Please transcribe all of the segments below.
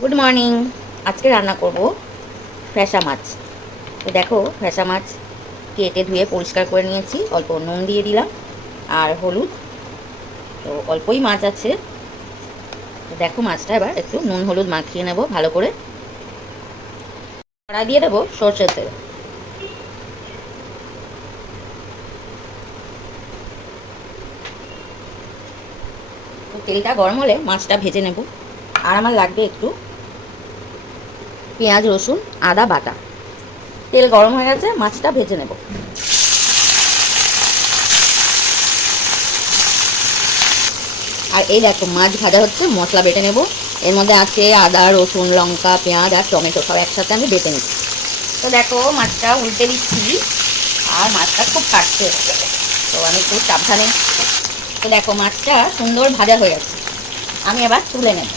Good morning. আজকে রান্না করব ফ্যাসা মাছ। তো দেখো, ফ্যাসা মাছ কেটে ধুয়ে পরিষ্কার করে নিয়েছি, অল্প নুন দিয়ে দিলাম আর হলুদ। তো অল্পই মাছ আছে। তো দেখো, মাছটা এবার একটু নুন হলুদ মাখিয়ে নেব ভালো করে। কড়াই দিয়ে দেবো সর্ষের তেল। তো তেলটা গরম হলে মাছটা ভেজে নেব। আর আমার লাগবে একটু পেঁয়াজ রসুন আদা বাটা। তেল গরম হয়ে গেছে, মাছটা ভেজে নেব। আর এই দেখো, মাছ ভাজা হচ্ছে, মশলা বেটে নেব। এর মধ্যে আছে আদা রসুন লঙ্কা পেঁয়াজ আর টমেটো, সব একসাথে আমি বেটে নিচ্ছি। তো দেখো, মাছটা উল্টে দিচ্ছি আর মাছটা খুব কাটছে, তো আমি একটু সাবধানে। তো দেখো, মাছটা সুন্দর ভাজা হয়ে গেছে, আমি এবার তুলে নেব।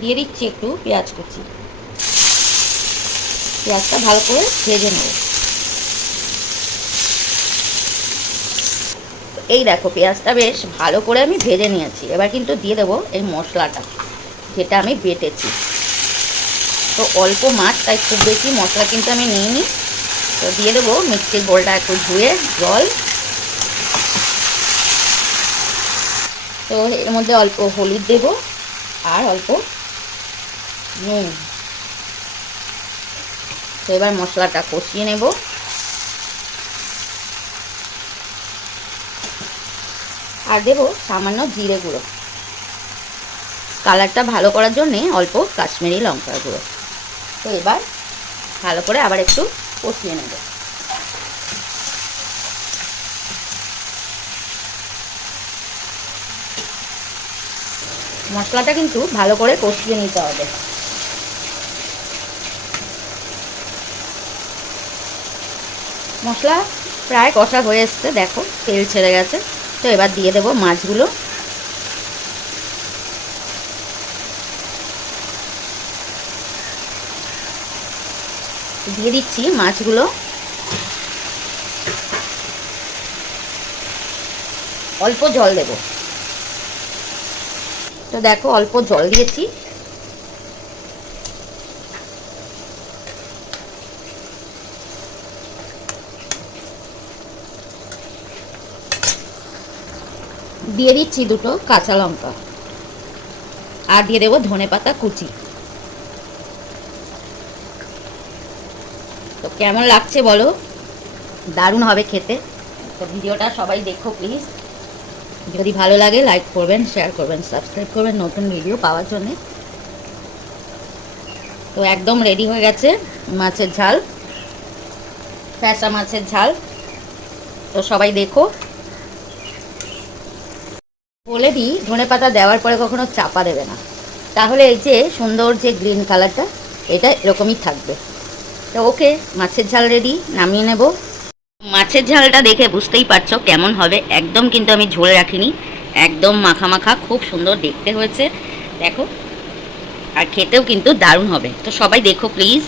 দিয়ে দিচ্ছি একটু পেঁয়াজ কুচি। পেঁয়াজটা ভালো করে ভেজে নেব। এই দেখো, পেঁয়াজটা বেশ ভালো করে আমি ভেজে নিয়েছি। এবার কিন্তু দিয়ে দেবো এই মশলাটা, যেটা আমি বেটেছি। তো অল্প মাছ, তাই খুব বেশি মশলা কিন্তু আমি নিইনি। তো দিয়ে দেবো মিক্সির বোলটা একটু ধুয়ে জল। তো এর মধ্যে অল্প হলুদ দেব আর অল্প নুন। তো এবার মশলাটা কষিয়ে নেব। আর দেব সামান্য জিরে গুঁড়ো, কালারটা ভালো করার জন্যে অল্প কাশ্মীরি লঙ্কার গুঁড়ো। তো এবার ভালো করে আবার একটু কষিয়ে নেব। মশলাটা কিন্তু ভালো করে কষিয়ে নিতে হবে। মশলা প্রায় কষা হয়ে এসছে, দেখো তেল ছেড়ে গেছে। তো এবার দিয়ে দেব মাছগুলো। দিয়ে দিচ্ছি মাছগুলো। অল্প জল দেব। তো দেখো, অল্প জল দিয়েছি। দিয়ে দিচ্ছি দুটো কাঁচা লঙ্কা আর দিয়ে দেবো ধনেপাতা কুচি। তো কেমন লাগছে বলো, দারুণ হবে খেতে। তো ভিডিওটা সবাই দেখো প্লিজ। যদি ভালো লাগে লাইক করবেন, শেয়ার করবেন, সাবস্ক্রাইব করবেন নতুন ভিডিও পাওয়ার জন্যে। তো একদম রেডি হয়ে গেছে মাছের ঝাল, ফ্যাসা মাছের ঝাল। তো সবাই দেখো। বলে দিই, ধনেপাতা দেওয়ার পরে কখনো চাপা দেবে না, তাহলে এই যে সুন্দর যে গ্রিন কালারটা, এটা এরকমই থাকবে। তো ওকে, মাছের ঝাল রেডি, নামিয়ে নেব। মাছের ঝালটা দেখে বুঝতেই পারছো কেমন হবে। একদম কিন্তু আমি ঝোল রাখিনি, একদম মাখা মাখা, খুব সুন্দর দেখতে হয়েছে দেখো। আর খেতেও কিন্তু দারুণ হবে। তো সবাই দেখো প্লিজ।